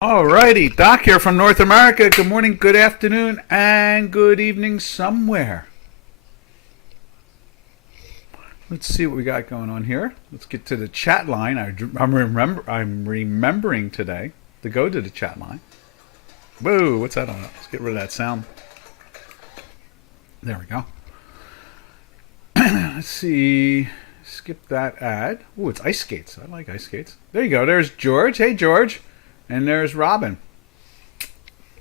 Alrighty, Doc here from North America. Good morning, good afternoon, and good evening somewhere. Let's see what we got going on here. Let's get to the chat line. I'm remembering today to go to the chat line. Whoa, what's that on? Let's get rid of that sound. There we go. Let's see. Skip that ad. Ooh, it's ice skates. I like ice skates. There you go. There's George. Hey, George. And there's Robin.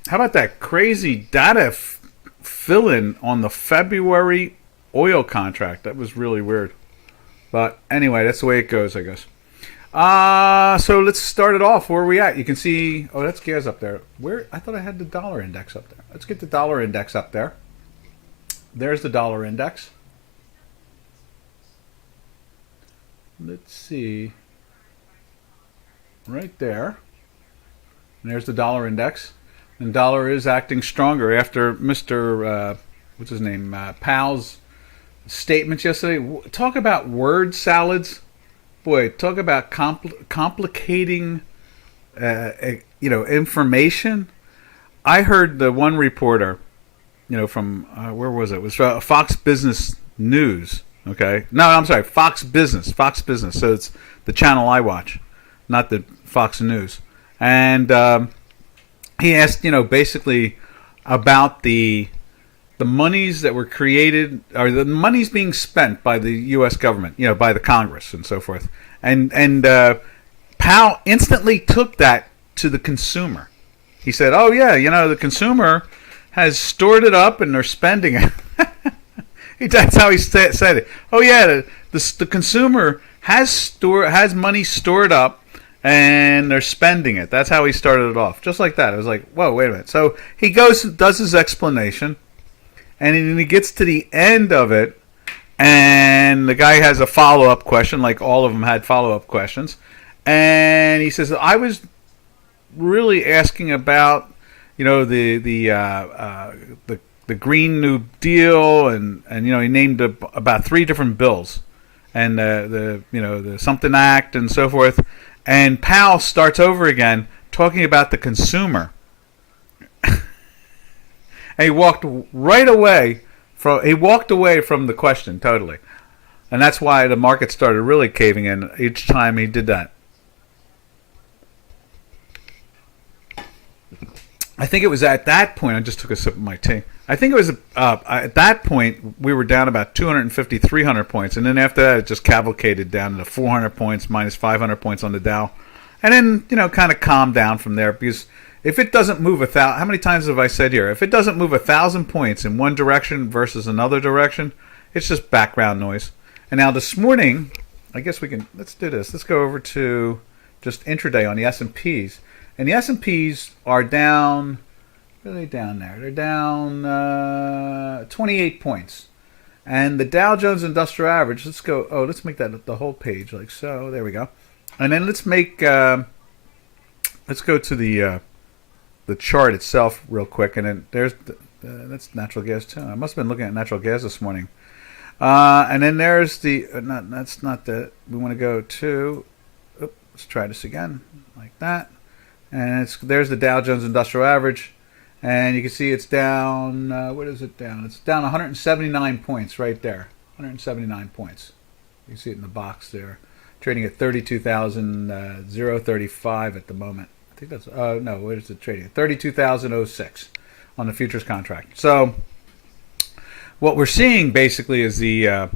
How about that crazy data fill-in on the February oil contract? That was really weird. But anyway, that's the way it goes, I guess. So let's start it off. Where are we at? You can see, oh, that's gas up there. Where? I thought I had the dollar index up there. Let's get the dollar index up there. There's the dollar index. Let's see. Right there. And there's the dollar index. And dollar is acting stronger after Mr. What's his name? Powell's statements yesterday. Talk about word salads. Boy, talk about complicating, information. I heard the one reporter, from where was it? It was Fox Business News. Okay, no, I'm sorry, Fox Business. Fox Business. So it's the channel I watch, not the Fox News. And he asked, basically about the monies that were created, or the monies being spent by the U.S. government, by the Congress and so forth. And Powell instantly took that to the consumer. He said, "Oh yeah, the consumer has stored it up and they're spending it." That's how he said it. Oh yeah, the consumer has money stored up and they're spending it. That's how he started it off, just like that. It was like, whoa, wait a minute. So he goes, does his explanation, and then he gets to the end of it, and the guy has a follow-up question, like all of them had follow-up questions, and he says, I was really asking about, the Green New Deal, and he named about 3 different bills, and the Something Act and so forth. And Powell starts over again talking about the consumer. And he walked away from the question totally. And that's why the market started really caving in each time he did that. I think it was at that point, I just took a sip of my tea. I think it was at that point we were down about 250, 300 points. And then after that, it just cavalcaded down to 400 points, minus 500 points on the Dow. And then, kind of calmed down from there. Because if it doesn't move how many times have I said here? If it doesn't move 1,000 points in one direction versus another direction, it's just background noise. And now this morning, I guess let's do this. Let's go over to just intraday on the S&Ps. And the S&Ps are down, what are they down there? They're down 28 points. And the Dow Jones Industrial Average, let's make that the whole page like so. There we go. And then let's go to the chart itself real quick. And then there's, that's natural gas too. I must have been looking at natural gas this morning. And then there's that's not that. We want to go to, let's try this again, like that. And there's the Dow Jones Industrial Average, and you can see it's down. What is it down? It's down 179 points right there. 179 points. You can see it in the box there, trading at 32,035 at the moment. I think that's no. What is it trading at? 32,006 on the futures contract. So what we're seeing basically is the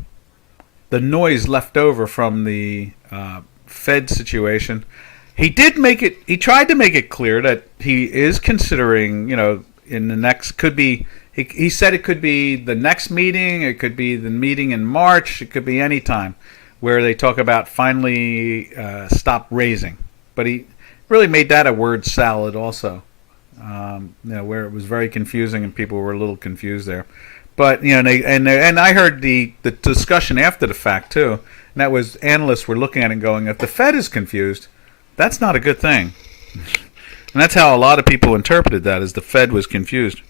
noise left over from the Fed situation. He tried to make it clear that he is considering, in the next, he said it could be the next meeting, it could be the meeting in March, it could be any time, where they talk about finally stop raising. But he really made that a word salad also, where it was very confusing and people were a little confused there. But, and I heard the discussion after the fact too, and that was analysts were looking at it and going, if the Fed is confused, that's not a good thing. And that's how a lot of people interpreted that, as the Fed was confused.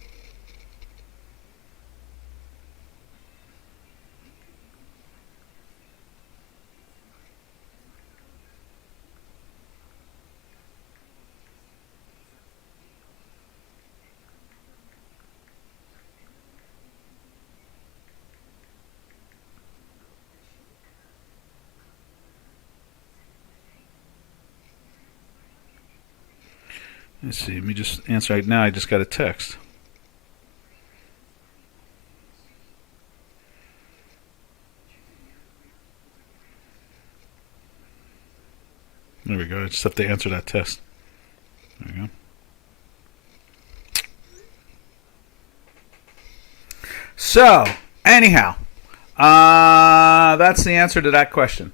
Let's see. Let me just answer right now. I just got a text. There we go. I just have to answer that test. There we go. So, anyhow, that's the answer to that question.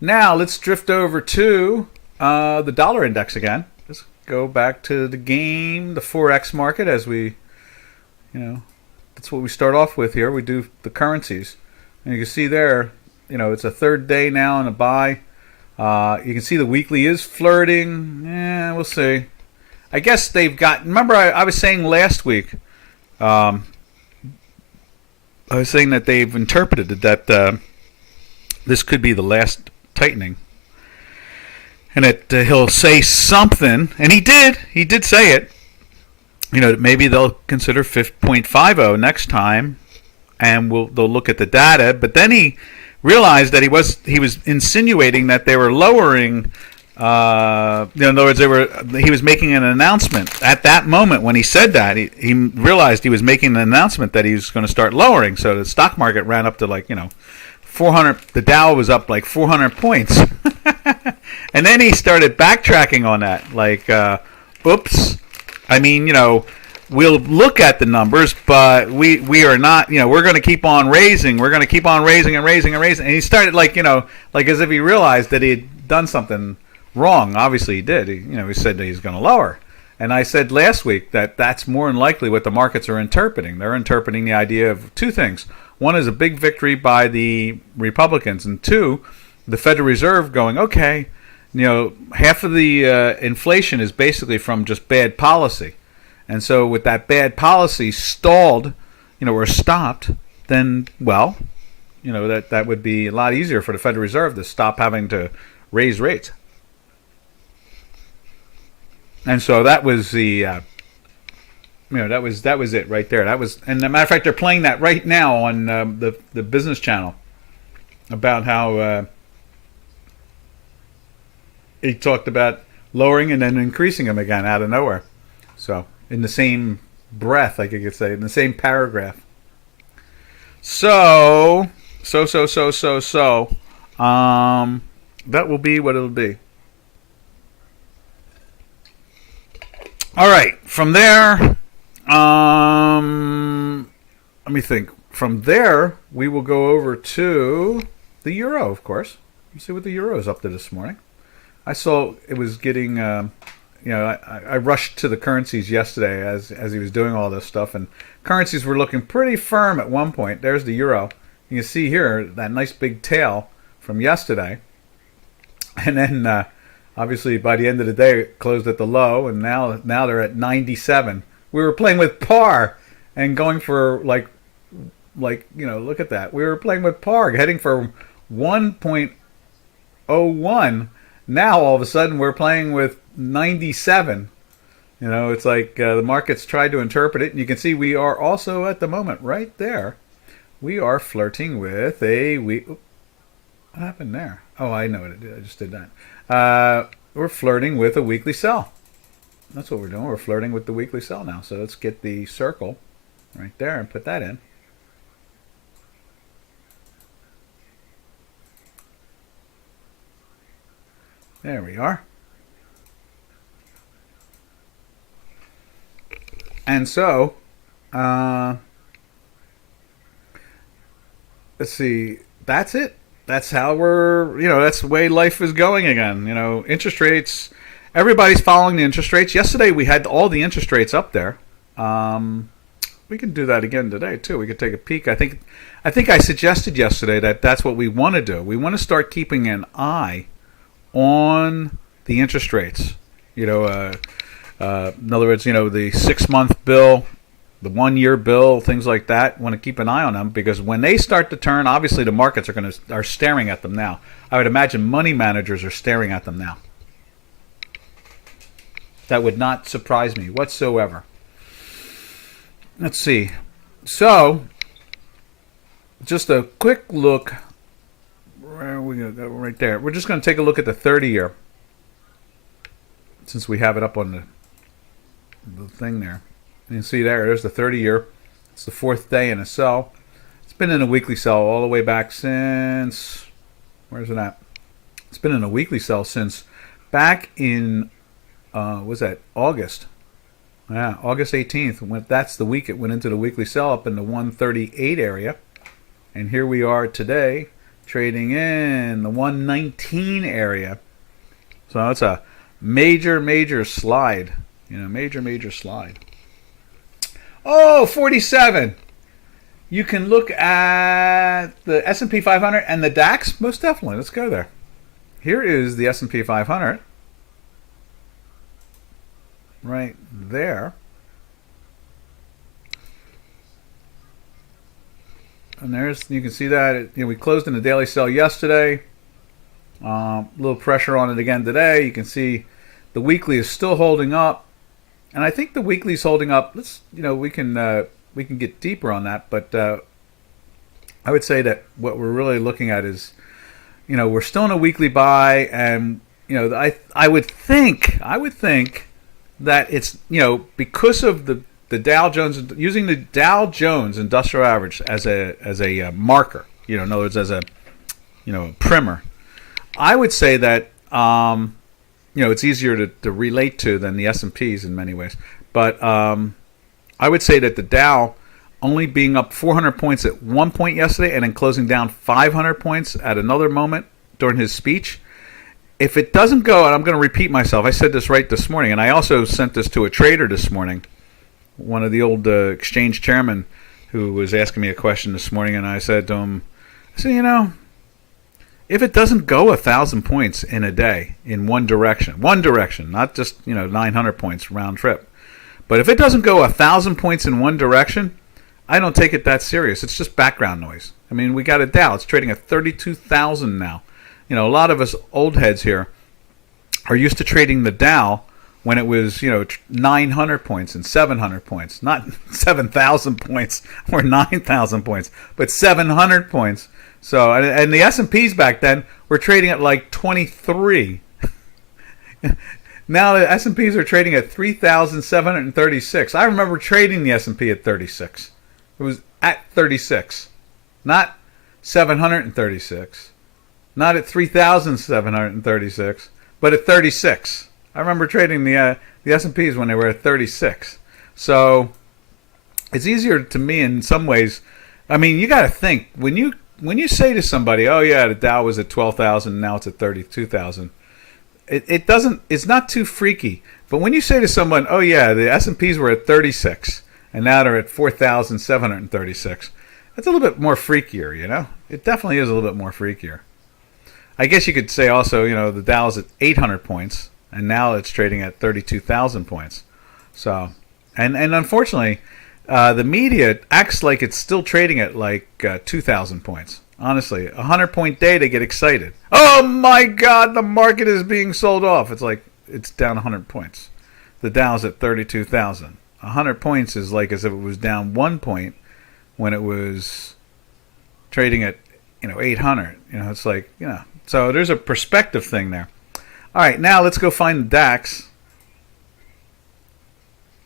Now, let's drift over to the dollar index again. Let's go back to the game, the Forex market, as that's what we start off with here. We do the currencies. And you can see there, it's a third day now in a buy. You can see the weekly is flirting. Yeah, we'll see. I guess they've got... Remember, I was saying last week... I was saying that they've interpreted that this could be the last tightening, and that he'll say something, and he did say it. Maybe they'll consider 5.50 next time, and they'll look at the data. But then he realized that he was insinuating that they were lowering. In other words, he was making an announcement at that moment when he said that. He realized he was making an announcement that he was going to start lowering. So the stock market ran up to 400. The Dow was up like 400 points, and then he started backtracking on that. Oops. I mean, we'll look at the numbers, but we are not. We're going to keep on raising. We're going to keep on raising and raising and raising. And he started like as if he realized that he had done something wrong. Obviously he did. He said that he's going to lower. And I said last week that that's more than likely what the markets are interpreting. They're interpreting the idea of two things. One is a big victory by the Republicans, and two, the Federal Reserve going, okay, half of the inflation is basically from just bad policy. And so with that bad policy stalled, or stopped, then, that would be a lot easier for the Federal Reserve to stop having to raise rates. And so that was the, that was it right there. That was, and as a matter of fact, they're playing that right now on the business channel about how he talked about lowering and then increasing them again out of nowhere. So in the same breath, like you could say, in the same paragraph. So that will be what it'll be. All right, from there, let me think. From there, we will go over to the euro, of course. Let's see what the euro is up to this morning. I saw it was getting, I rushed to the currencies yesterday as he was doing all this stuff, and currencies were looking pretty firm at one point. There's the euro. You can see here that nice big tail from yesterday, and then. Obviously, by the end of the day, it closed at the low, and now they're at 97. We were playing with par and going for look at that. We were playing with par, heading for 1.01. Now all of a sudden we're playing with 97. It's like the market's tried to interpret it, and you can see we are also at the moment right there. We are flirting with what happened there? Oh, I know what it did. I just did that. We're flirting with a weekly sell. That's what we're doing. We're flirting with the weekly sell now. So let's get the circle right there and put that in. There we are. And so, let's see. That's it. That's how that's the way life is going again. Interest rates, everybody's following the interest rates. Yesterday we had all the interest rates up there. We can do that again today too. We could take a peek. I think I suggested yesterday that that's what we want to do. We want to start keeping an eye on the interest rates. In other words, the 6-month bill, the 1-year bill, things like that. Want to keep an eye on them because when they start to turn, obviously the markets are staring at them now. I would imagine money managers are staring at them now. That would not surprise me whatsoever. Let's see. So, just a quick look. Where are we going to go? Right there. We're just going to take a look at the 30-year since we have it up on the thing there. You can see there's the 30-year. It's the fourth day in a sell. It's been in a weekly sell all the way back since, where's it at? It's been in a weekly sell since back in, was that August? Yeah, August 18th. That's the week it went into the weekly sell up in the 138 area. And here we are today trading in the 119 area. So it's a major slide. Major slide. Oh, 47. You can look at the S&P 500 and the DAX. Most definitely. Let's go there. Here is the S&P 500. Right there. And you can see that we closed in the daily sell yesterday. A little pressure on it again today. You can see the weekly is still holding up. And I think the weekly is holding up. We can get deeper on that, but I would say that what we're really looking at is, we're still in a weekly buy, and I would think that it's because of the Dow Jones, using the Dow Jones Industrial Average as a marker, in other words, as a primer. I would say that it's easier to relate to than the S&Ps in many ways. But I would say that the Dow only being up 400 points at one point yesterday and then closing down 500 points at another moment during his speech. If it doesn't go, and I'm going to repeat myself, I said this right this morning, and I also sent this to a trader this morning, one of the old exchange chairmen who was asking me a question this morning, and I said to him, if it doesn't go 1,000 points in a day in one direction, not just 900 points round trip, but if it doesn't go 1,000 points in one direction, I don't take it that serious. It's just background noise. I mean, we got a Dow. It's trading at 32,000 now. A lot of us old heads here are used to trading the Dow when it was 900 points and 700 points, not 7,000 points or 9,000 points, but 700 points. So, and the S&Ps back then were trading at like 23. Now the S&Ps are trading at 3,736. I remember trading the S&P at 36. It was at 36, not 736, not at 3,736, but at 36. I remember trading the S&Ps when they were at 36. So it's easier to me in some ways. I mean, you got to think when you say to somebody, "Oh yeah, the Dow was at 12,000, now it's at 32,000." It's not too freaky. But when you say to someone, "Oh yeah, the S&Ps were at 36 and now they're at 4,736," that's a little bit more freakier, It definitely is a little bit more freakier. I guess you could say also, the Dow's at 800 points and now it's trading at 32,000 points. So, and unfortunately, the media acts like it's still trading at like 2,000 points. Honestly, 100-point day, they get excited. Oh my God, the market is being sold off. It's like it's down 100 points. The Dow's at 32,000. 100 points is like as if it was down 1 point when it was trading at 800. It's like So there's a perspective thing there. All right, now let's go find the DAX.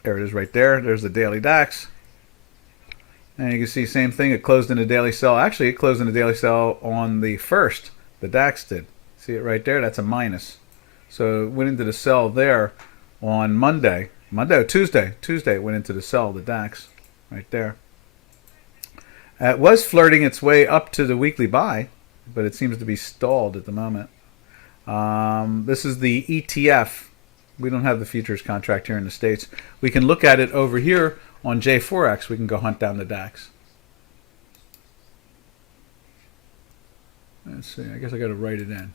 There it is right there. There's the daily DAX. And you can see same thing. It closed in a daily sell. Actually, it closed in a daily sell on the 1st. The DAX did. See it right there? That's a minus. So it went into the sell there on Monday. Tuesday. Tuesday it went into the sell, the DAX. Right there. It was flirting its way up to the weekly buy, but it seems to be stalled at the moment. This is the ETF. We don't have the futures contract here in the States. We can look at it over here on J4X. We can go hunt down the DAX. Let's see. I guess I got to write it in.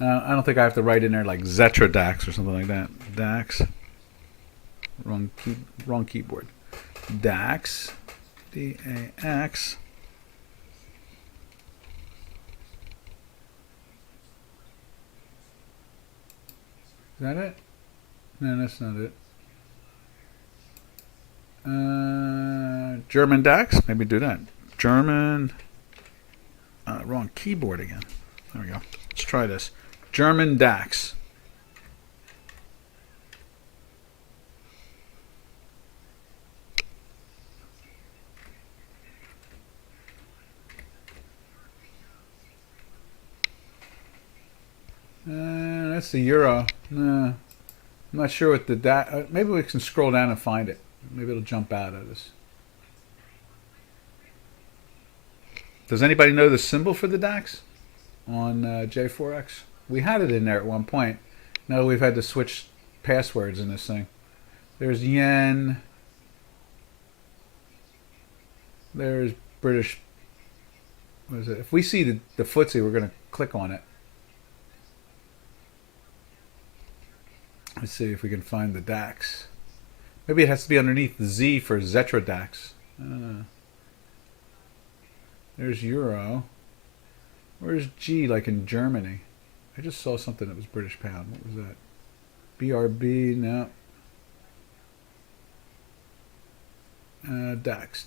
I don't think I have to write in there like Zetra DAX or something like that. DAX. Wrong keyboard. DAX. DAX. Is that it? No, that's not it. German DAX. Maybe do that. German. Wrong keyboard again. There we go. Let's try this. German DAX. That's the euro. Nah, I'm not sure what the DAX. Maybe we can scroll down and find it. Maybe it'll jump out at us. Does anybody know the symbol for the DAX on J4X? We had it in there at one point. Now we've had to switch passwords in this thing. There's yen. There's British. What is it? If we see the FTSE, we're going to click on it. Let's see if we can find the DAX. Maybe it has to be underneath the Z for Zetra DAX. There's euro. Where's G, like in Germany? I just saw something that was British pound. What was that? BRB, no. DAX.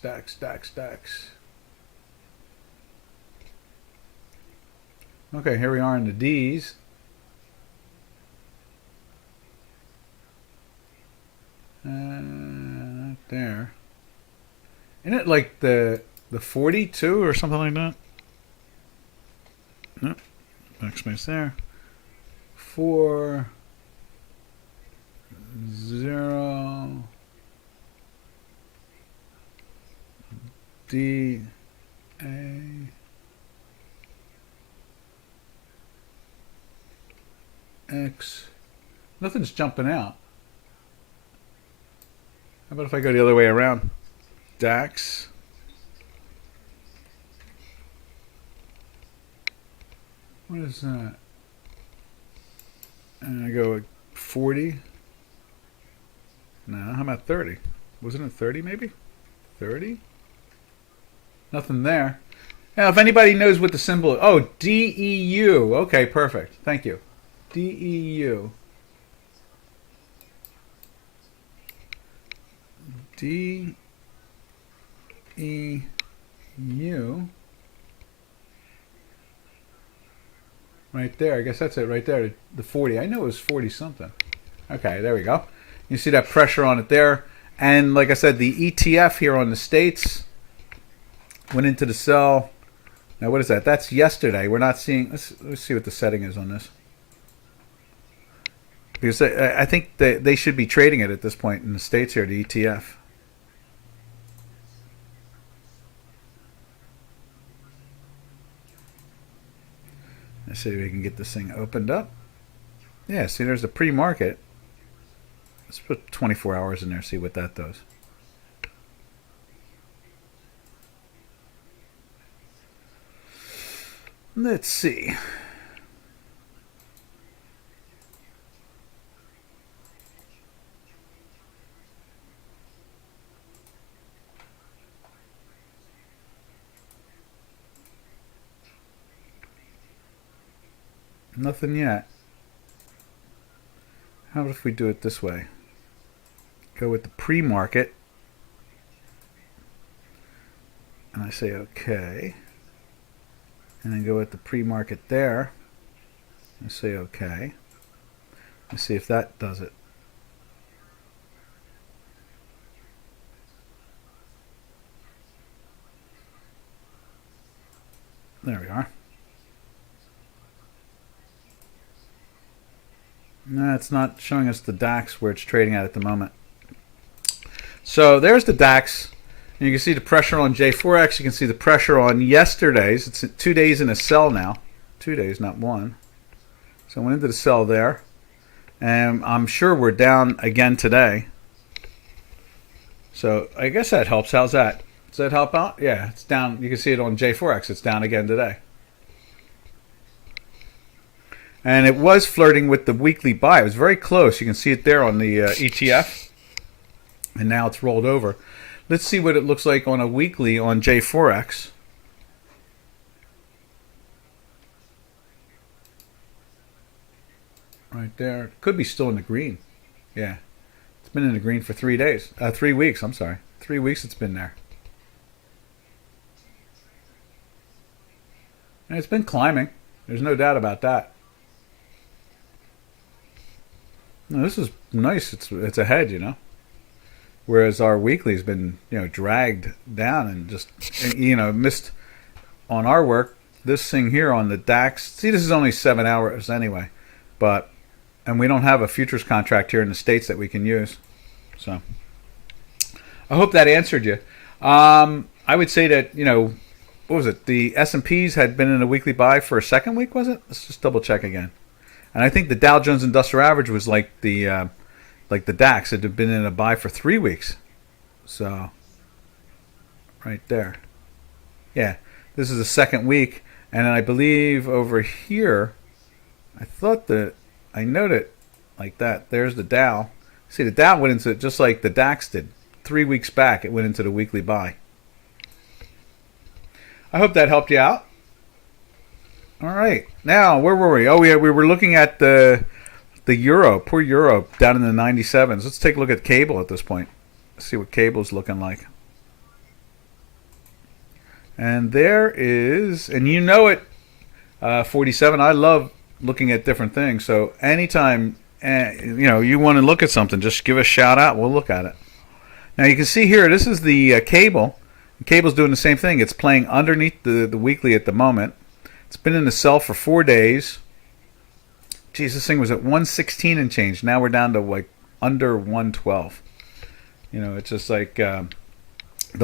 Okay, here we are in the D's. There. Isn't it like the 42 or something like that? Nope. Backspace there. 4 0 D A X. Nothing's jumping out. How about if I go the other way around? DAX. What is that? And I go 40. No, how about 30? Wasn't it 30 maybe? 30? Nothing there. Now, if anybody knows what the symbol is. Oh, DEU. Okay, perfect. Thank you. DEU. DEU. Right there. I guess that's it right there. The 40. I know it was 40 something. Okay, there we go. You see that pressure on it there. And like I said, the ETF here on the States went into the sell. Now, what is that? That's yesterday. We're not seeing. Let's see what the setting is on this. Because I think they should be trading it at this point in the States here, the ETF. Let's see if we can get this thing opened up. Yeah, see, there's the pre-market. Let's put 24 hours in there, see what that does. Let's see. Nothing yet. How about if we do it this way? Go with the pre-market. And I say okay. And then go with the pre-market there. And say okay. Let's see if that does it. There we are. No, it's not showing us the DAX where it's trading at the moment. So there's the DAX. And you can see the pressure on J4X. You can see the pressure on yesterday's. It's 2 days in a sell now. 2 days, not one. So I went into the sell there. And I'm sure we're down again today. So I guess that helps. How's that? Does that help out? Yeah, it's down. You can see it on J4X. It's down again today. And it was flirting with the weekly buy. It was very close. You can see it there on the ETF. And now it's rolled over. Let's see what it looks like on a weekly on J4X. Right there. It could be still in the green. Yeah. It's been in the green for 3 days. 3 weeks, I'm sorry. 3 weeks it's been there. And it's been climbing. There's no doubt about that. No, this is nice. It's ahead, you know. Whereas our weekly's been, dragged down and just, missed on our work. This thing here on the DAX. See, this is only 7 hours anyway, but and we don't have a futures contract here in the States that we can use. So I hope that answered you. I would say that, what was it? The S&Ps had been in a weekly buy for a second week, was it? Let's just double check again. And I think the Dow Jones Industrial Average was like the DAX. It had been in a buy for 3 weeks. So right there. Yeah, this is the second week. And I believe over here, I noted like that. There's the Dow. See, the Dow went into, just like the DAX did. 3 weeks back, it went into the weekly buy. I hope that helped you out. All right. Now, where were we? Oh, yeah, we were looking at the euro, poor euro, down in the 97s. Let's take a look at cable at this point. See what cable's looking like. And there is, and you know it, 47. I love looking at different things. So anytime you want to look at something, just give a shout out. We'll look at it. Now you can see here, this is the cable. The cable's doing the same thing. It's playing underneath the weekly at the moment. It's been in the sell for 4 days. Geez, this thing was at 116 and change. Now we're down to like under 112. It's just like the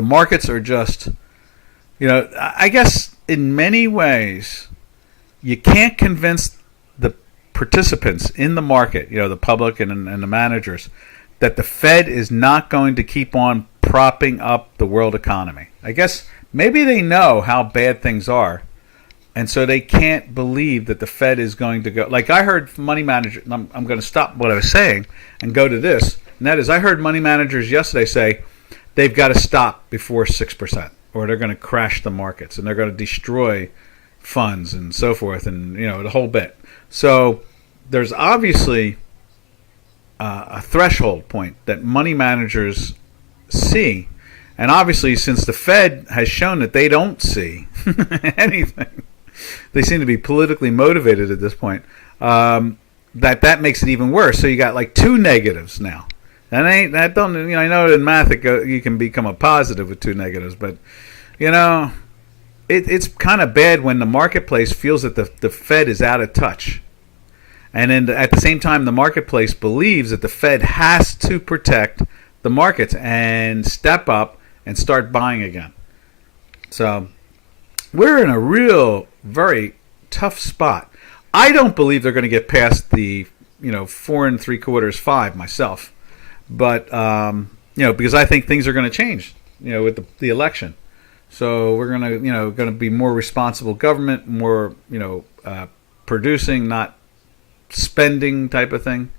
markets are just, I guess in many ways you can't convince the participants in the market, the public and the managers, that the Fed is not going to keep on propping up the world economy. I guess maybe they know how bad things are, and so they can't believe that the Fed is going to go. Like I heard money managers, I'm going to stop what I was saying and go to this, and that is I heard money managers yesterday say they've got to stop before 6%, or they're going to crash the markets, and they're going to destroy funds and so forth, and the whole bit. So there's obviously a threshold point that money managers see, and obviously since the Fed has shown that they don't see anything, they seem to be politically motivated at this point, that makes it even worse. So you got like two negatives now. I know in math you can become a positive with two negatives, but it's kind of bad when the marketplace feels that the Fed is out of touch. And then at the same time, the marketplace believes that the Fed has to protect the markets and step up and start buying again. So we're in a real, very tough spot. I don't believe they're going to get past the 4 3/4, 5 myself, but because I think things are going to change, with the election. So we're going to be more responsible government, more producing, not spending type of thing.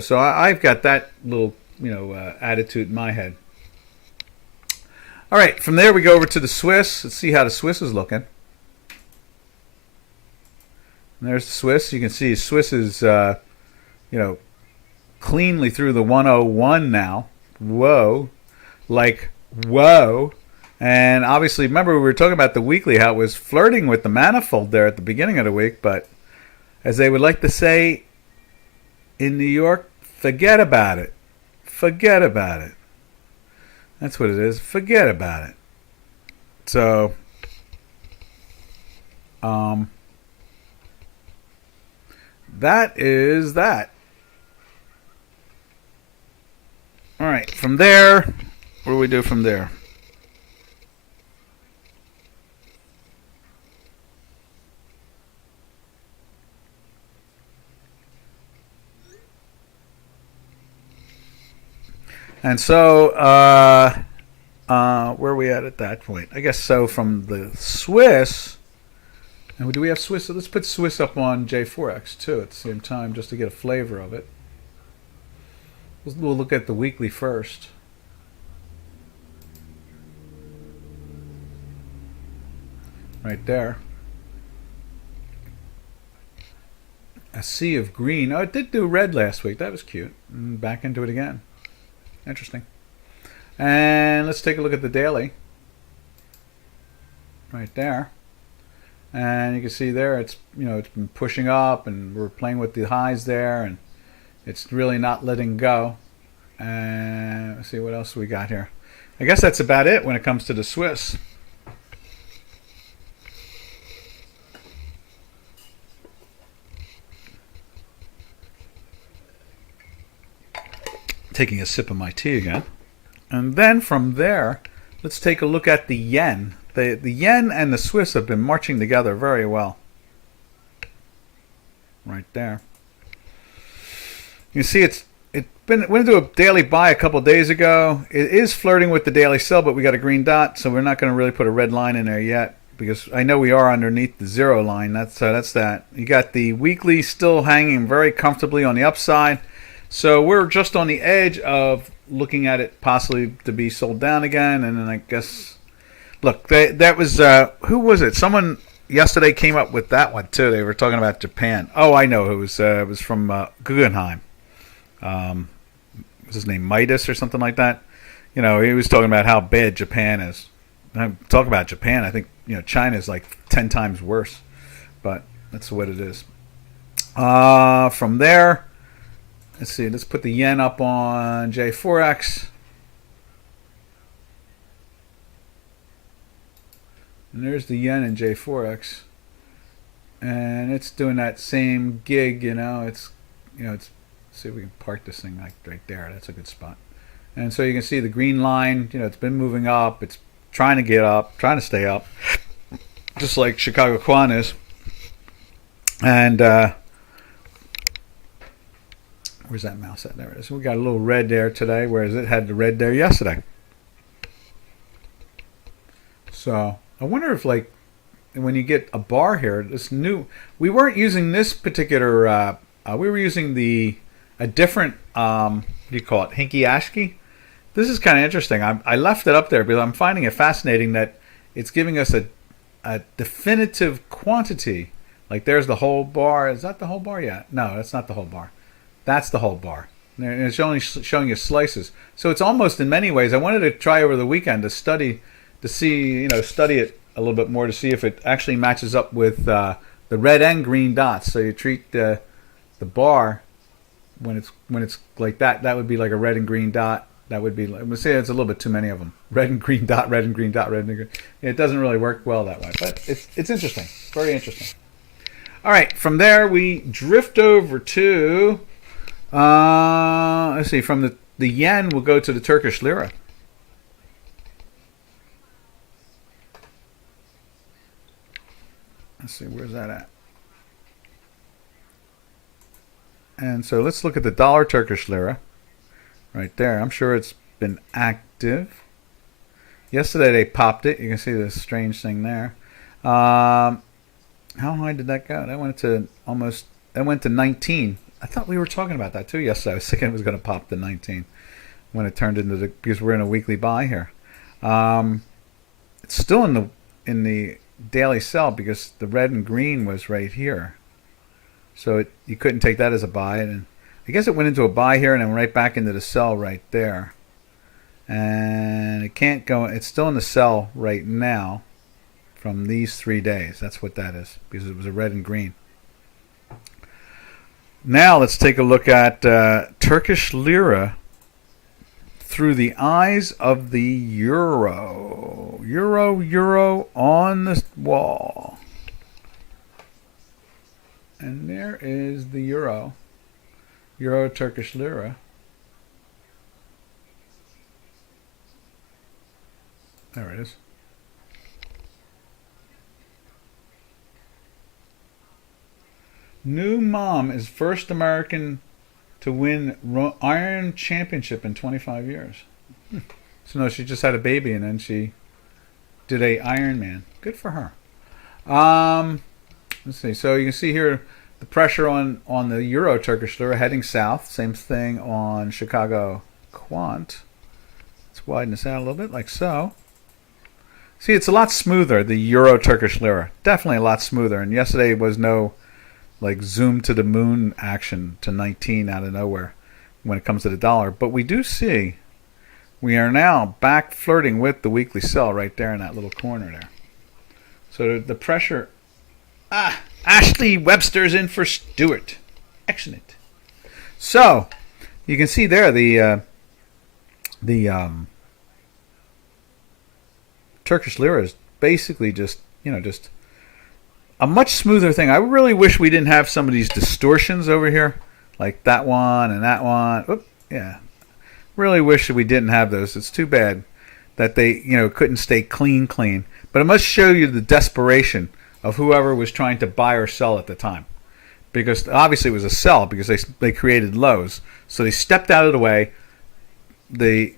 So I've got that little attitude in my head. All right, from there we go over to the Swiss. Let's see how the Swiss is looking. And there's the Swiss. You can see Swiss is cleanly through the 101 now. Whoa. Whoa. And obviously, remember we were talking about the weekly, how it was flirting with the manifold there at the beginning of the week, but as they would like to say in New York, forget about it. Forget about it. That's what it is. Forget about it. So, that is that. All right. From there, what do we do from there? And so, where are we at that point? I guess so from the Swiss, and do we have Swiss? So let's put Swiss up on J4X too at the same time just to get a flavor of it. We'll look at the weekly first. Right there. A sea of green. Oh, it did do red last week. That was cute. And back into it again. Interesting. And let's take a look at the daily. Right there. And you can see there it's it's been pushing up, and we're playing with the highs there, and it's really not letting go. And let's see what else we got here. I guess that's about it when it comes to the Swiss. Taking a sip of my tea again. And then from there, let's take a look at the yen. The yen and the Swiss have been marching together very well. Right there. You see it went into a daily buy a couple days ago. It is flirting with the daily sell, but we got a green dot, so we're not going to really put a red line in there yet, because I know we are underneath the zero line. That's that. You got the weekly still hanging very comfortably on the upside. So we're just on the edge of looking at it possibly to be sold down again. And then I guess, look, that was, who was it? Someone yesterday came up with that one too. They were talking about Japan. Oh, I know. It was from Guggenheim. Was his name Midas or something like that? You know, he was talking about how bad Japan is. I'm talking about Japan. I think, China is like 10 times worse. But that's what it is. From there, let's see. Let's put the yen up on J4X. And there's the yen in J4X. And it's doing that same gig, it's see if we can park this thing like right there. That's a good spot. And so you can see the green line, it's been moving up. It's trying to get up, trying to stay up, just like Chicago Quan is. And where's that mouse at? There it is. We got a little red there today, whereas it had the red there yesterday. So I wonder if, like, when you get a bar here, this new, we weren't using this particular, we were using a different, what do you call it, Hinky Ashky? This is kind of interesting. I left it up there because I'm finding it fascinating that it's giving us a definitive quantity. Like, there's the whole bar. Is that the whole bar? Yeah. No, that's not the whole bar. That's the whole bar. And it's only showing you slices. So it's almost, in many ways, I wanted to try over the weekend to study it a little bit more to see if it actually matches up with the red and green dots. So you treat the bar when it's like that. That would be like a red and green dot. That would be, let's say it's a little bit too many of them. Red and green dot, red and green dot, red and green. It doesn't really work well that way, but it's interesting. Very interesting. All right, from there we drift over to, let's see, from the yen we'll go to the Turkish lira. Let's see, where's that at? And so let's look at the dollar Turkish lira. Right there. I'm sure it's been active. Yesterday they popped it. You can see the strange thing there. How high did that go? That went to 19. I thought we were talking about that too yesterday. I was thinking it was going to pop to 19 when it turned into because we're in a weekly buy here. It's still in the daily sell because the red and green was right here. So you couldn't take that as a buy, and I guess it went into a buy here and then right back into the sell right there. And it can't go. It's still in the sell right now from these 3 days. That's what that is, because it was a red and green. Now let's take a look at Turkish lira through the eyes of the euro. Euro on the wall. And there is the euro. Euro Turkish lira. There it is. New mom is first American to win Iron Championship in 25 years. So no, she just had a baby and then she did a Ironman. Good for her. Let's see. So you can see here the pressure on the Euro Turkish lira heading south. Same thing on Chicago Quant. Let's widen this out a little bit, like so. See, it's a lot smoother, the Euro Turkish lira. Definitely a lot smoother. And yesterday was no like zoom to the moon action to 19 out of nowhere when it comes to the dollar. But we do see we are now back flirting with the weekly sell right there in that little corner there. So the pressure... Ashley Webster's in for Stewart. Excellent. So, you can see there the Turkish lira is basically just a much smoother thing. I really wish we didn't have some of these distortions over here, like that one and that one. Oop, yeah. Really wish that we didn't have those. It's too bad that they, couldn't stay clean. But it must show you the desperation of whoever was trying to buy or sell at the time, because obviously it was a sell because they created lows. So they stepped out of the way. The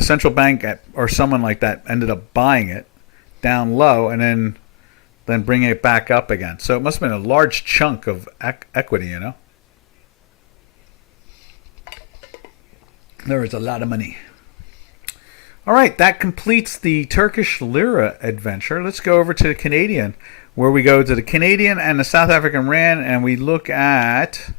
central bank or someone like that ended up buying it down low and then bringing it back up again. So it must have been a large chunk of equity. There was a lot of money. All right, that completes the Turkish lira adventure. Let's go over to the Canadian, where we go to the Canadian and the South African rand, and we look at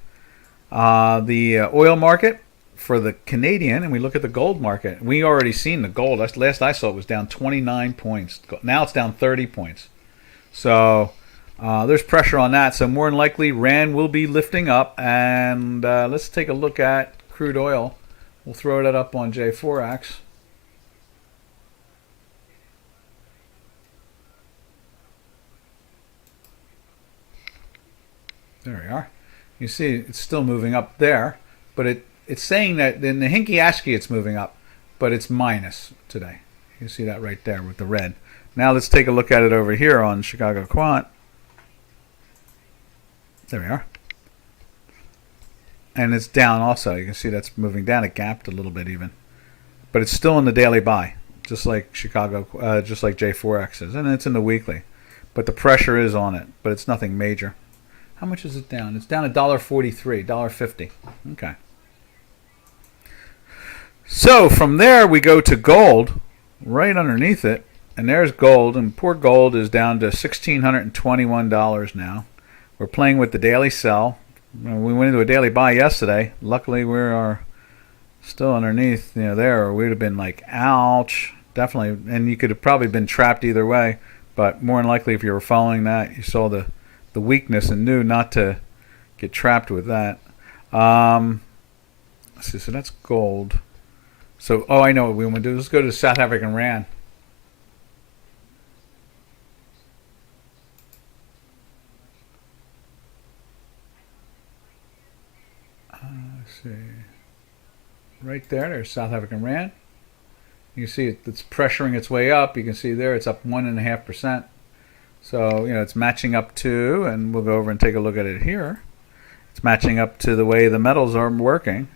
the oil market for the Canadian, and we look at the gold market. We already seen the gold. Last I saw it was down 29 points. Now it's down 30 points. So there's pressure on that. So more than likely, rand will be lifting up. And let's take a look at crude oil. We'll throw that up on J4X. There we are. You see it's still moving up there, but it's saying that in the Hinky ASCII it's moving up, but it's minus today. You see that right there with the red. Now let's take a look at it over here on Chicago Quant. There we are. And it's down also. You can see that's moving down. It gapped a little bit even. But it's still in the daily buy, just like just like J4X is. And it's in the weekly. But the pressure is on it, but it's nothing major. How much is it down? It's down $1.43, $1.50. Okay. So from there we go to gold, right underneath it. And there's gold, and poor gold is down to $1,621 now. We're playing with the daily sell. We went into a daily buy yesterday. Luckily, we are still underneath, there, or we'd have been like, ouch. Definitely, and you could have probably been trapped either way. But more than likely, if you were following that, you saw the weakness and knew not to get trapped with that. Let's see, so that's gold. So, I know what we want to do. Let's go to the South African rand. Let's see. Right there's South African rand. You can see it's pressuring its way up. You can see there it's up 1.5%. So, it's matching up to, and we'll go over and take a look at it here. It's matching up to the way the metals are working.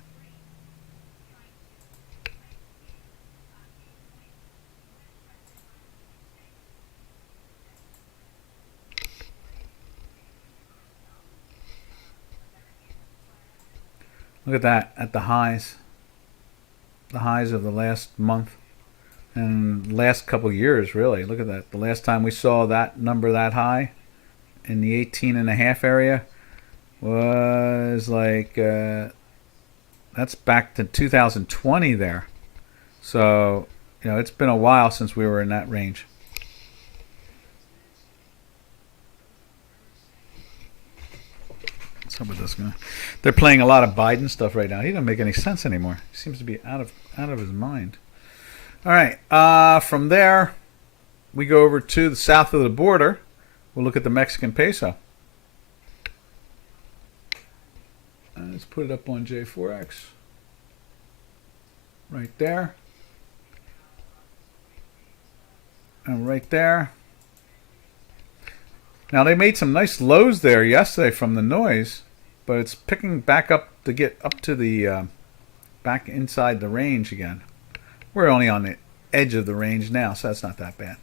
Look at that, at the highs of the last month and last couple years, really. Look at that. The last time we saw that number that high in the 18.5 area was like, that's back to 2020 there. So, it's been a while since we were in that range. What's up with this guy? They're playing a lot of Biden stuff right now. He doesn't make any sense anymore. He seems to be out of his mind. All right. From there, we go over to the south of the border. We'll look at the Mexican peso. Let's put it up on J4X. Right there. And right there. Now, they made some nice lows there yesterday from the noise, but it's picking back up to get up to the back inside the range again. We're only on the edge of the range now, so that's not that bad.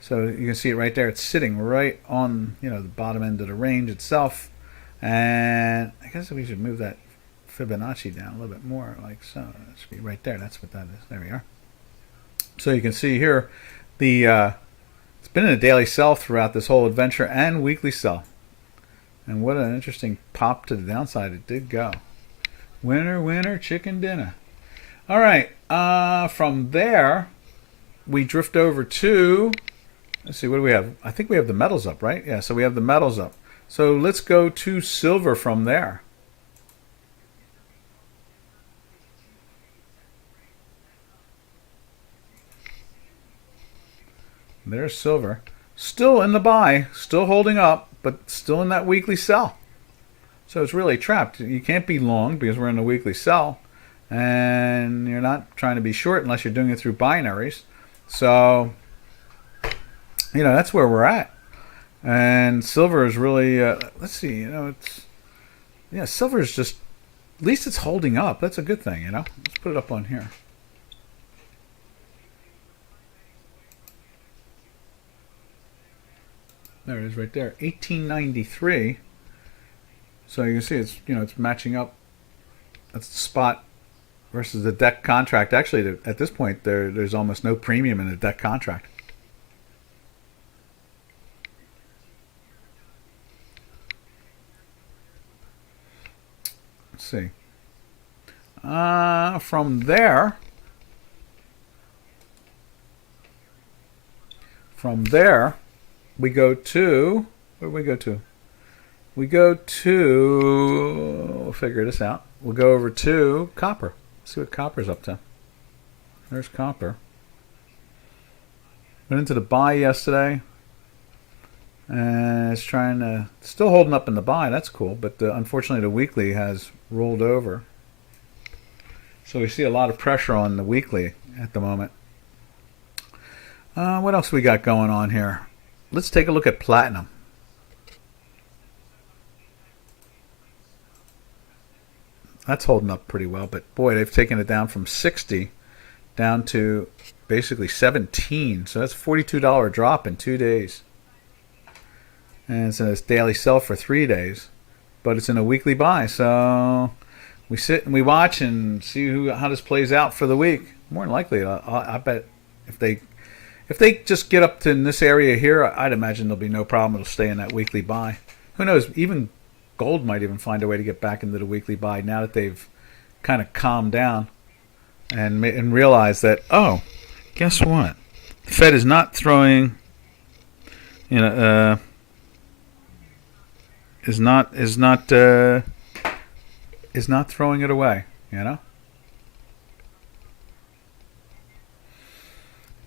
So you can see it right there. It's sitting right on the bottom end of the range itself. And I guess we should move that Fibonacci down a little bit more, like so. That should be right there. That's what that is. There we are. So you can see here the it's been in a daily sell throughout this whole adventure and weekly sell. And what an interesting pop to the downside it did go. Winner, winner, chicken dinner. All right. From there, we drift over to, let's see, what do we have? I think we have the metals up, right? Yeah, so we have the metals up. So let's go to silver from there. There's silver. Still in the buy, still holding up, but still in that weekly sell. So it's really trapped. You can't be long because we're in a weekly sell. and you're not trying to be short unless you're doing it through binaries. So, that's where we're at. And silver is really, let's see, silver is just, at least it's holding up. That's a good thing, Let's put it up on here. There it is right there, 1893. So you can see it's matching up. That's the spot versus the deck contract. Actually, at this point, there's almost no premium in the deck contract. Let's see. From there, we go to, where do we go to? We go to, we'll figure this out. We'll go over to copper. See what copper's up to. There's copper. Went into the buy yesterday. And it's still holding up in the buy. That's cool. But unfortunately, the weekly has rolled over. So we see a lot of pressure on the weekly at the moment. What else we got going on here? Let's take a look at platinum. That's holding up pretty well, but boy, they've taken it down from 60 down to basically 17. So that's a $42 drop in 2 days. And it's in a daily sell for 3 days, but it's in a weekly buy. So we sit and we watch and see how this plays out for the week. More than likely, I bet if they just get up to in this area here, I'd imagine there'll be no problem. It'll stay in that weekly buy. Who knows? Even gold might even find a way to get back into the weekly buy now that they've kind of calmed down and realized that, oh, guess what? The Fed is not throwing, is not throwing it away,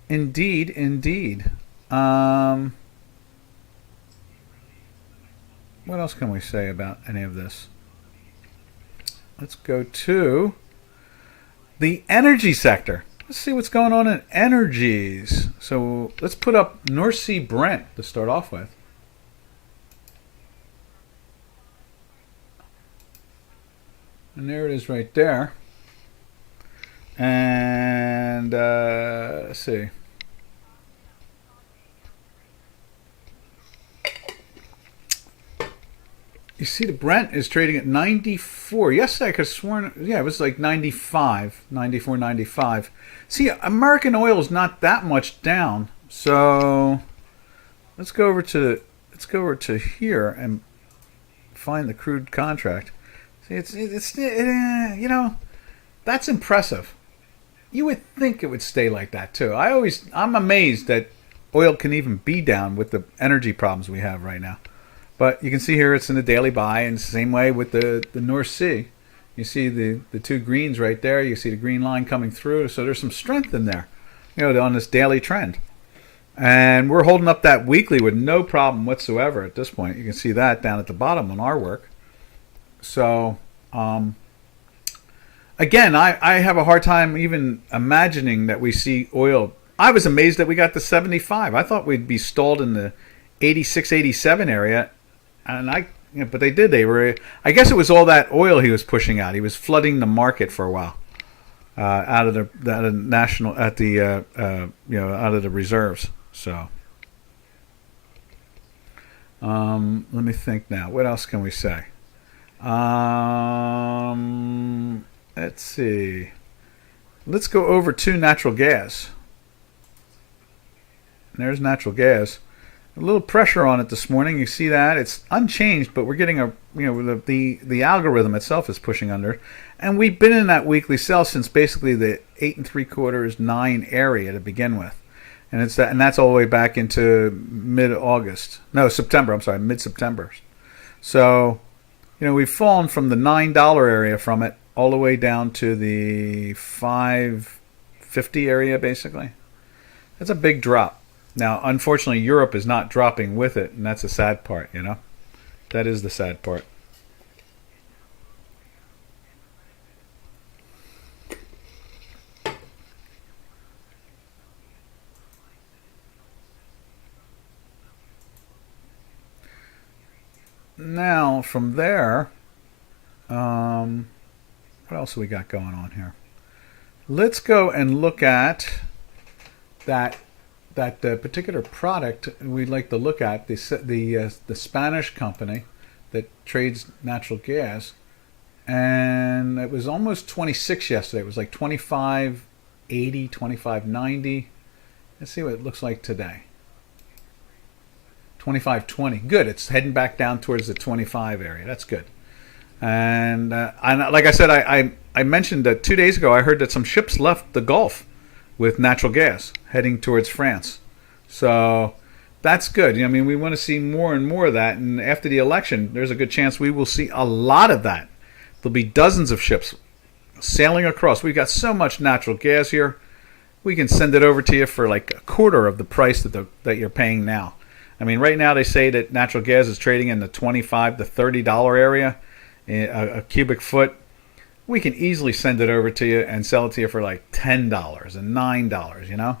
Indeed. What else can we say about any of this? Let's go to the energy sector. Let's see what's going on in energies. So let's put up North Sea Brent to start off with. And there it is right there. And let's see. You see the Brent is trading at 94. Yesterday I could have sworn, it was like 95, 94, 95. See, American oil is not that much down. So let's go over to here and find the crude contract. See, it's that's impressive. You would think it would stay like that too. I'm amazed that oil can even be down with the energy problems we have right now. But you can see here it's in the daily buy, and it's the same way with the North Sea. You see the two greens right there. You see the green line coming through. So there's some strength in there, on this daily trend. And we're holding up that weekly with no problem whatsoever at this point. You can see that down at the bottom on our work. So, again, I have a hard time even imagining that we see oil. I was amazed that we got to 75. I thought we'd be stalled in the 86, 87 area. And but they did. I guess it was all that oil he was pushing out. He was flooding the market for a while, out of the national out of the reserves. So, let me think now. What else can we say? Let's see. Let's go over to natural gas. And there's natural gas. A little pressure on it this morning. You see that it's unchanged, but we're getting the algorithm itself is pushing under, and we've been in that weekly sell since basically the 8 3/4, 9 area to begin with, and that's all the way back into September. I'm sorry, mid-September. So, we've fallen from the $9 area from it all the way down to the $5.50 area, basically. That's a big drop. Now, unfortunately, Europe is not dropping with it, and that's the sad part, That is the sad part. Now from there, what else do we got going on here? Let's go and look at that particular product we'd like to look at, the Spanish company that trades natural gas, and it was almost 26 yesterday. It was like 25.80, 25.90. Let's see what it looks like today. 25.20. Good. It's heading back down towards the 25 area. That's good. And like I said, I mentioned that 2 days ago I heard that some ships left the Gulf with natural gas heading towards France. So that's good. I mean, we want to see more and more of that. And after the election, there's a good chance we will see a lot of that. There'll be dozens of ships sailing across. We've got so much natural gas here. We can send it over to you for like a quarter of the price that you're paying now. I mean, right now they say that natural gas is trading in the $25 to $30 area a cubic foot. We can easily send it over to you and sell it to you for like $10 and $9, you know?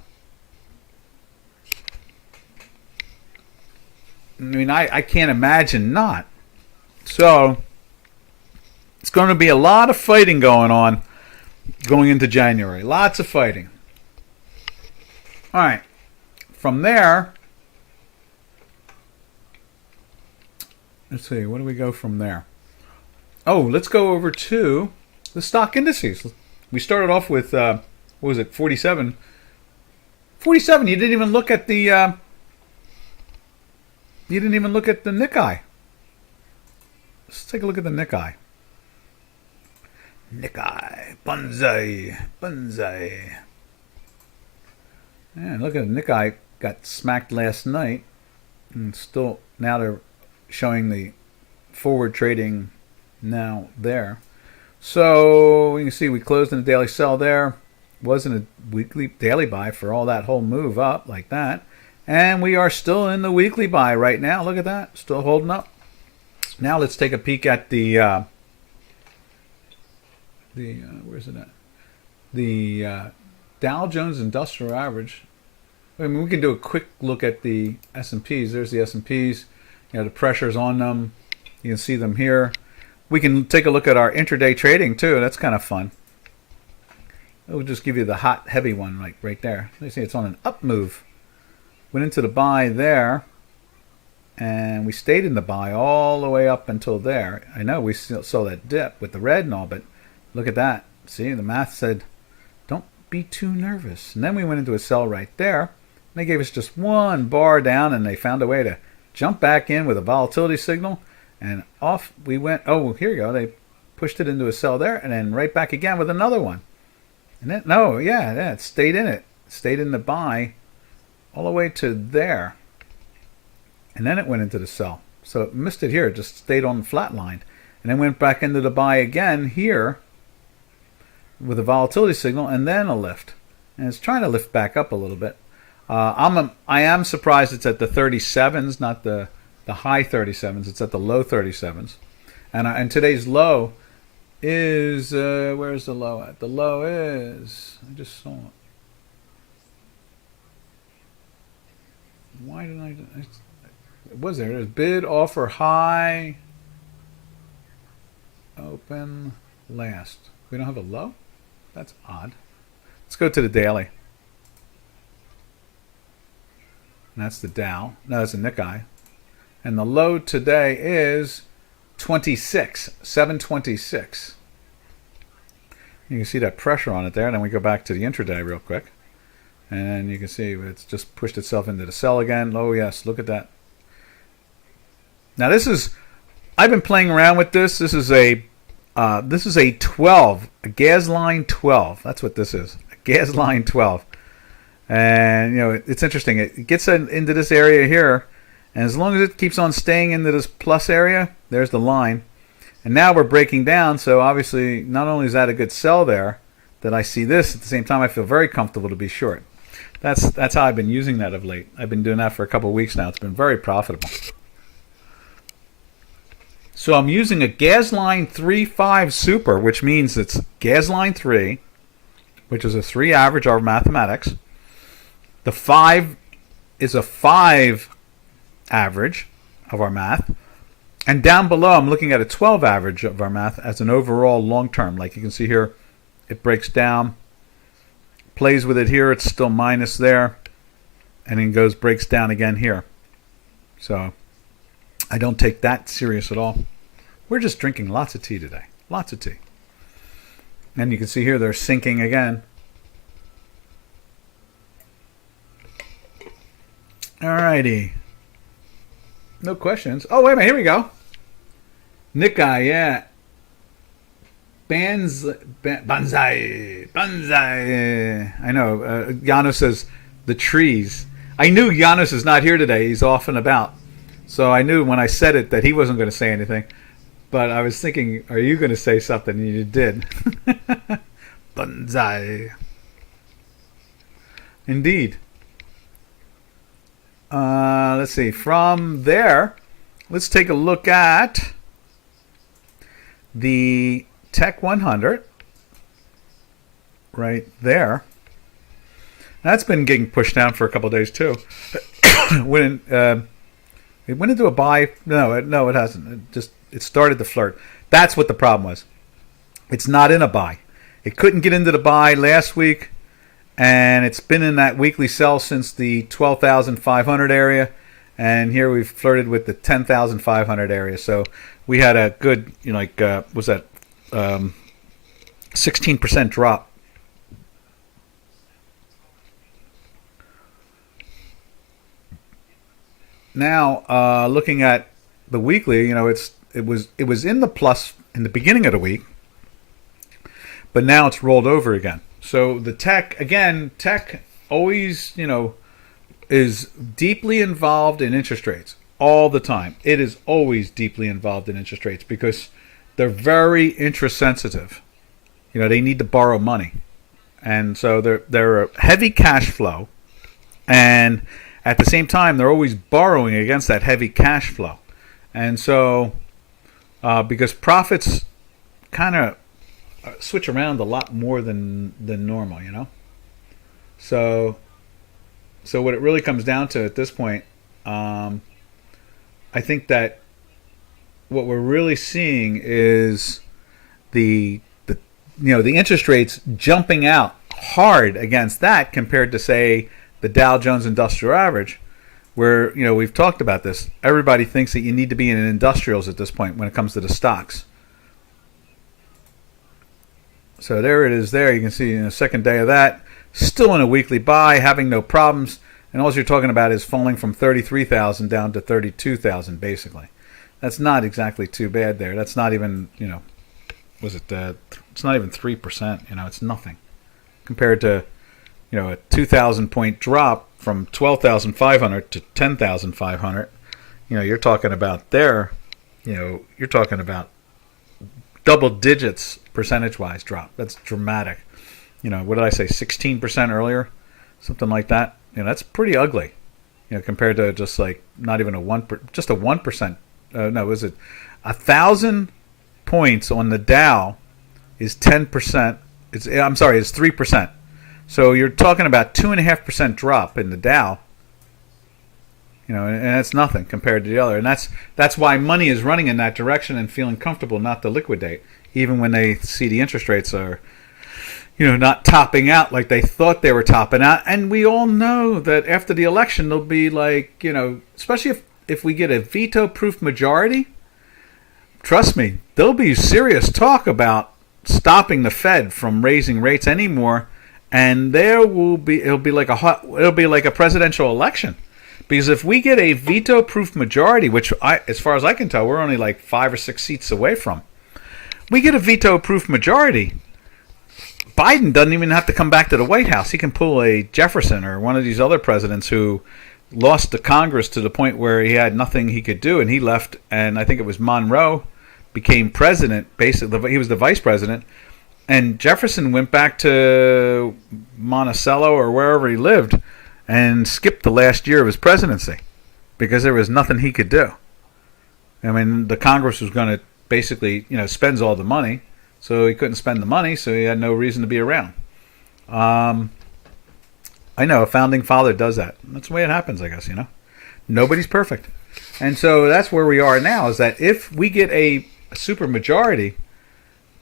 I mean, I can't imagine not. So, it's going to be a lot of fighting going on going into January. Lots of fighting. All right. From there, let's see, where do we go from there? Oh, let's go over to the stock indices. We started off with, what was it, 47. 47, you didn't even look at the, Nikkei. Let's take a look at the Nikkei. Nikkei, Banzai. Yeah, look at the Nikkei, got smacked last night. And still, now they're showing the forward trading now there. So you can see we closed in a daily sell there. Wasn't a weekly daily buy for all that whole move up like that. And we are still in the weekly buy right now. Look at that. Still holding up. Now let's take a peek at the where's it at? The Dow Jones Industrial Average. I mean, we can do a quick look at the S&Ps. There's the S&Ps. You know, the pressure's on them. You can see them here. We can take a look at our intraday trading too. That's kind of fun. It'll just give you the hot, heavy one right there. You see it's on an up move. Went into the buy there, and we stayed in the buy all the way up until there. I know we saw that dip with the red and all, but look at that. See, the math said, don't be too nervous. And then we went into a sell right there. And they gave us just one bar down, and they found a way to jump back in with a volatility signal. And off we went. Oh, here you go. They pushed it into a sell there, and then right back again with another one. And then, it stayed in it. Stayed in the buy all the way to there. And then it went into the sell. So it missed it here. It just stayed on the flat line. And then went back into the buy again here with a volatility signal and then a lift. And it's trying to lift back up a little bit. I am surprised it's at the 37s, not the high 37s. It's at the low 37s. And today's low is, where's the low at? The low is, I just saw it. Why did it was there? There's bid, offer, high, open, last. We don't have a low? That's odd. Let's go to the daily. And that's the Dow. No, that's the Nikkei. And the low today is 726. You can see that pressure on it there. And then we go back to the intraday real quick. And you can see it's just pushed itself into the sell again. Oh, yes. Look at that. Now, I've been playing around with this. This is a 12, a gas line 12. That's what this is, a gas line 12. And, it's interesting. It gets into this area here. And as long as it keeps on staying into this plus area, there's the line. And now we're breaking down. So obviously, not only is that a good sell there, that I see this, at the same time, I feel very comfortable to be short. That's how I've been using that of late. I've been doing that for a couple of weeks now. It's been very profitable. So I'm using a Gasline 3.5 Super, which means it's Gasline 3, which is a 3 average of mathematics. The 5 is a 5 average of our math. And down below, I'm looking at a 12 average of our math as an overall long term. Like you can see here, it breaks down, plays with it here. It's still minus there, and then breaks down again here. So I don't take that serious at all. We're just drinking lots of tea today. Lots of tea. And you can see here they're sinking again. Alrighty. No questions. Oh, wait a minute. Here we go. Nikkei, yeah. Banzai. I know. Janos says the trees. I knew Janos is not here today. He's off and about. So I knew when I said it that he wasn't going to say anything. But I was thinking, are you going to say something? And you did. Banzai. Indeed. Let's see. From there, let's take a look at the Tech 100 right there. That's been getting pushed down for a couple of days too. It went into a buy. No, it hasn't. It started to flirt. That's what the problem was. It's not in a buy. It couldn't get into the buy last week, and it's been in that weekly sell since the 12,500 area, and here we've flirted with the 10,500 area. So we had a good, was that 16% drop. Now, looking at the weekly, it was in the plus in the beginning of the week, but now it's rolled over again. So the tech always, is deeply involved in interest rates all the time. It is always deeply involved in interest rates because they're very interest sensitive. They need to borrow money, and so they're a heavy cash flow, and at the same time they're always borrowing against that heavy cash flow, and so because profits kind of switch around a lot more than normal, So what it really comes down to at this point, I think that what we're really seeing is the interest rates jumping out hard against that compared to, say, the Dow Jones Industrial Average, where we've talked about this. Everybody thinks that you need to be in industrials at this point when it comes to the stocks. So there it is. There you can see in the second day of that, still in a weekly buy, having no problems, and all you're talking about is falling from 33,000 down to 32,000 basically. That's not exactly too bad there. That's not even it's not even 3%. It's nothing compared to a 2,000 point drop from 12,500 to 10,500. You're talking about there. You're talking about double digits percentage wise drop. That's dramatic. What did I say? 16% earlier, something like that. That's pretty ugly. Compared to just like not even just a 1%. No, was it 1,000 points on the Dow is 10%. It's 3%. So you're talking about 2.5% drop in the Dow. And that's nothing compared to the other. And that's why money is running in that direction and feeling comfortable not to liquidate, even when they see the interest rates are, not topping out like they thought they were topping out. And we all know that after the election, they'll be like, especially if we get a veto-proof majority, trust me, there'll be serious talk about stopping the Fed from raising rates anymore. And it'll be like a presidential election. Because if we get a veto-proof majority, which as far as I can tell, we're only like 5 or 6 seats away from, we get a veto-proof majority, Biden doesn't even have to come back to the White House. He can pull a Jefferson or one of these other presidents who lost to Congress to the point where he had nothing he could do, and he left, and I think it was Monroe became president. Basically, he was the vice president, and Jefferson went back to Monticello or wherever he lived and skipped the last year of his presidency because there was nothing he could do. I mean, the Congress was going to basically, spends all the money, so he couldn't spend the money, so he had no reason to be around. I know a founding father does that. That's the way it happens, I guess. Nobody's perfect. And so that's where we are now, is that if we get a super majority,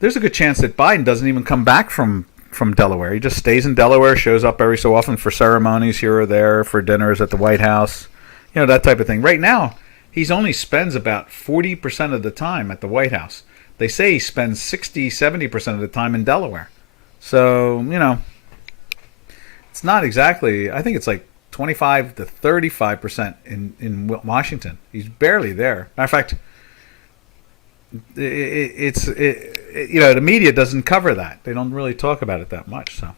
there's a good chance that Biden doesn't even come back from Delaware. He just stays in Delaware, shows up every so often for ceremonies here or there, for dinners at the White House, that type of thing. Right now, he's only spends about 40% of the time at the White House. They say he spends 60, 70% of the time in Delaware. So, it's not exactly, I think it's like 25 to 35% in Washington. He's barely there. Matter of fact, the media doesn't cover that. They don't really talk about it that much. So,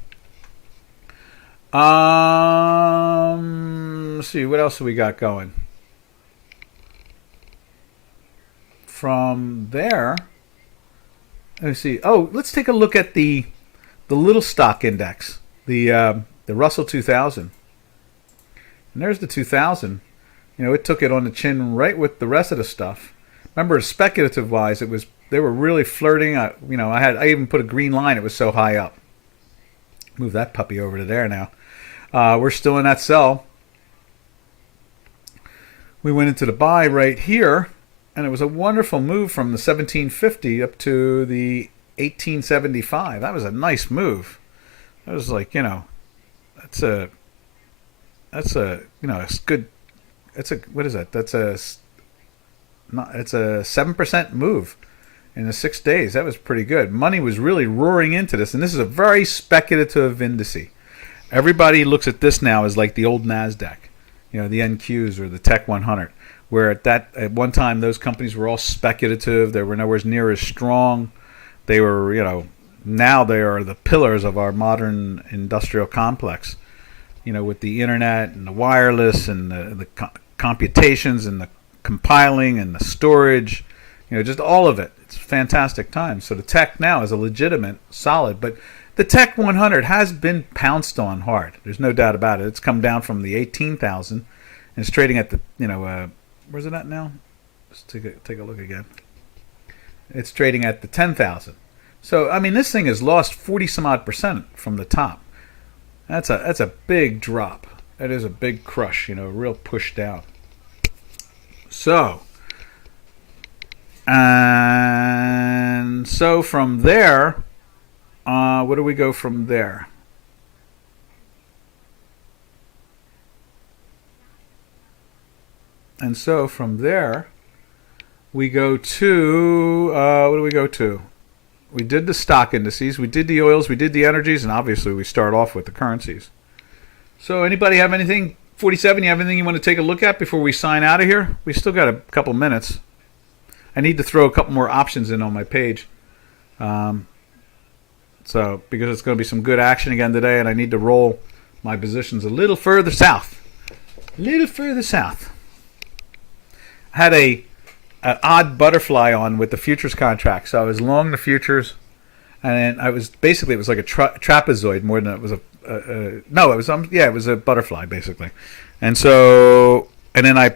let's see, what else have we got going? From there, let's see. Oh, let's take a look at the little stock index, the Russell 2000. And there's the 2000. It took it on the chin right with the rest of the stuff. Remember, speculative wise, they were really flirting. I even put a green line. It was so high up. Move that puppy over to there now. We're still in that sell. We went into the buy right here, and it was a wonderful move from the 1750 up to the 1875. That was a nice move. That was like, it's a it's good. What is that? It's a 7% move in the 6 days. That was pretty good. Money was really roaring into this, and this is a very speculative indice. Everybody looks at this now as like the old NASDAQ, the NQs or the Tech 100, where at one time those companies were all speculative. They were nowhere near as strong. They were, now they are the pillars of our modern industrial complex, with the internet and the wireless and the computations and the compiling and the storage, just all of it. It's a fantastic time. So the tech now is a legitimate, solid, but the Tech 100 has been pounced on hard. There's no doubt about it. It's come down from the 18,000 and it's trading at the, where's it at now? Let's take a look again. It's trading at the 10,000. So, this thing has lost 40 some odd percent from the top. That's a big drop. That is a big crush, a real push down. So, and so from there, where do we go from there? And so from there, we go to, what do we go to? We did the stock indices, we did the oils, we did the energies, and obviously we start off with the currencies. So anybody have anything, 47, you have anything you want to take a look at before we sign out of here? We still got a couple minutes. I need to throw a couple more options in on my page. Because it's going to be some good action again today, and I need to roll my positions a little further south. I had an odd butterfly on with the futures contract, so I was long the futures, and I was basically, it was like a trapezoid more than it was it was a butterfly basically, and then I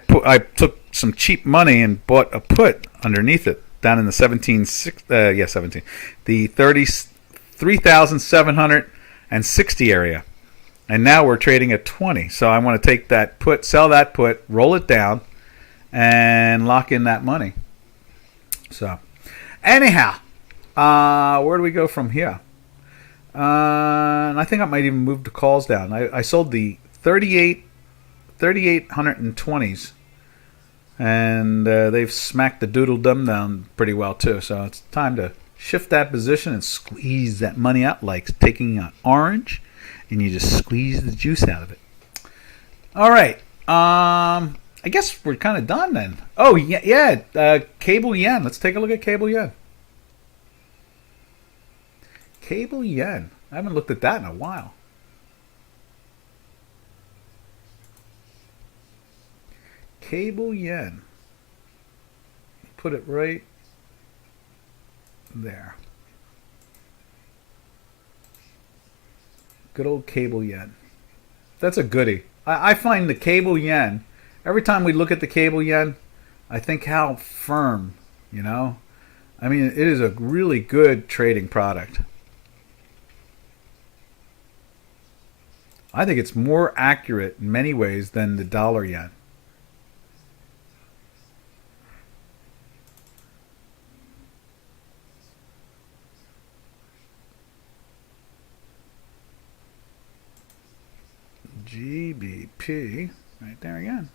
took some cheap money and bought a put underneath it down in the 33,760 area, and now we're trading at 20. So I want to take that put, sell that put, roll it down, and lock in that money. So, anyhow, where do we go from here? And I think I might even move the calls down. I sold the 3,820s, and they've smacked the doodle dum down pretty well too. So it's time to shift that position and squeeze that money out like taking an orange, and you just squeeze the juice out of it. All right. I guess we're kind of done then. Oh, yeah. Cable yen. Let's take a look at cable yen. Cable yen. I haven't looked at that in a while. Cable yen. Put it right there. Good old cable yen. That's a goodie. I find the cable yen, every time we look at the cable yen, I think how firm, it is a really good trading product. I think it's more accurate in many ways than the dollar yen. GBP right there again.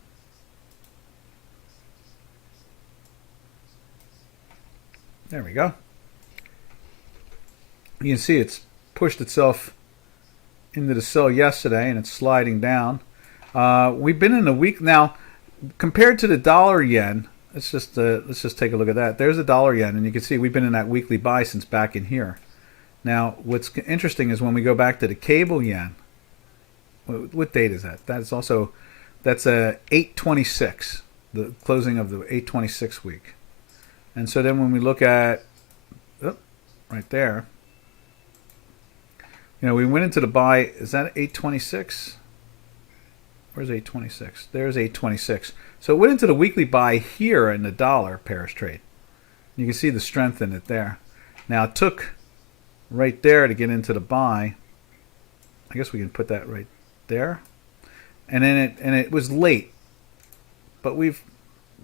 There we go. You can see it's pushed itself into the sell yesterday, and it's sliding down. We've been in a week now compared to the dollar yen. Let's just take a look at that. There's the dollar yen, and you can see we've been in that weekly buy since back in here. Now, what's interesting is when we go back to the cable yen. What date is that? That's a 8/26, the closing of the 8/26 week. And so then when we look at right there, we went into the buy. Is that 8/26? Where's 8/26? There's 8/26. So it went into the weekly buy here in the dollar pairs trade. You can see the strength in it there. Now it took right there to get into the buy. I guess we can put that right there. And then it was late. But when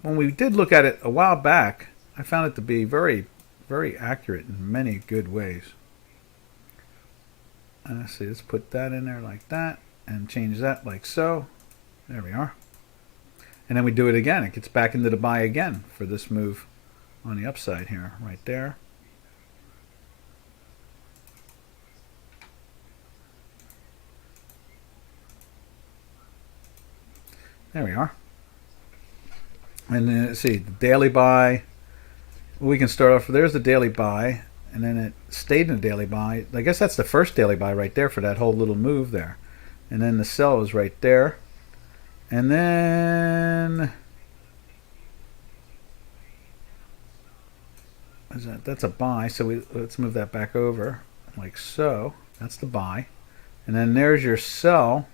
we did look at it a while back, I found it to be very, very accurate in many good ways. Let's see, let's put that in there like that and change that like so. There we are. And then we do it again. It gets back into the buy again for this move on the upside here, right there. There we are. And then let's see, the daily buy. We can start off, there's the daily buy, and then it stayed in the daily buy. I guess that's the first daily buy right there for that whole little move there. And then the sell is right there. And then that's a buy, so let's move that back over like so. That's the buy. And then there's your sell.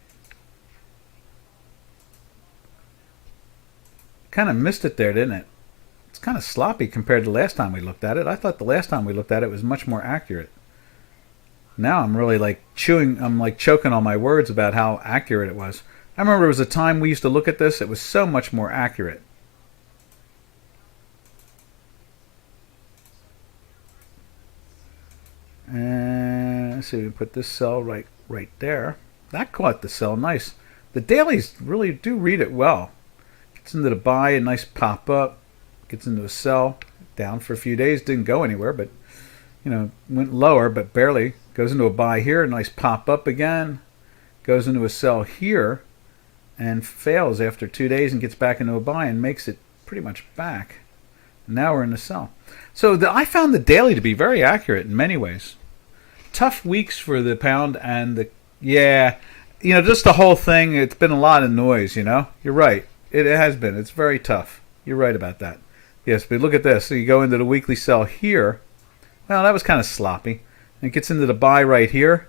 Kind of missed it there, didn't it? It's kind of sloppy compared to last time we looked at it. I thought the last time we looked at it was much more accurate. Now I'm really I'm like choking on my words about how accurate it was. I remember there was a time we used to look at this, it was so much more accurate. And let's see, we put this sell right there. That caught the sell nice. The dailies really do read it well. Gets into the buy, a nice pop up. Gets into a sell, down for a few days, didn't go anywhere, but went lower, but barely. Goes into a buy here, a nice pop up again. Goes into a sell here, and fails after 2 days and gets back into a buy and makes it pretty much back. Now we're in the sell. So I found the daily to be very accurate in many ways. Tough weeks for the pound and just the whole thing. It's been a lot of noise. You're right. It has been. It's very tough. You're right about that. Yes, but look at this. So you go into the weekly sell here. Well, that was kind of sloppy. And it gets into the buy right here,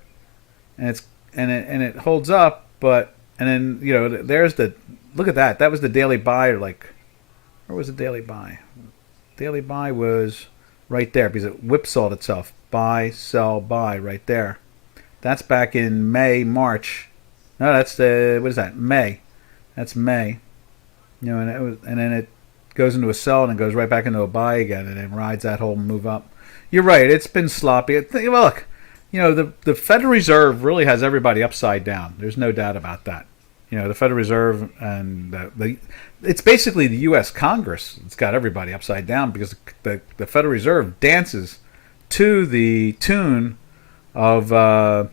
and it holds up. But and then there's the look at that. That was the daily buy. Where was the daily buy? Daily buy was right there because it whipsawed itself. Buy, sell, buy right there. That's back in May, March. No, that's what is that? May. That's May. And then it goes into a sell and it goes right back into a buy again and then rides that whole move up. You're right. It's been sloppy. Look, the Federal Reserve really has everybody upside down. There's no doubt about that. The Federal Reserve and it's basically the U.S. Congress that's got everybody upside down because the Federal Reserve dances to the tune of the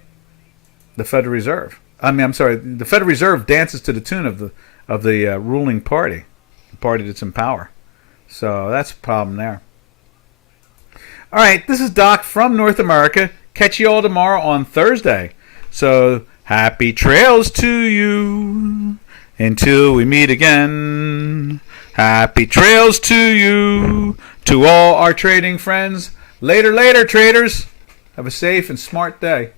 Federal Reserve. The Federal Reserve dances to the tune of the ruling party, the party that's in power. So that's a problem there. All right, this is Doc from North America. Catch you all tomorrow on Thursday. So happy trails to you until we meet again. Happy trails to you, to all our trading friends. Later, traders. Have a safe and smart day.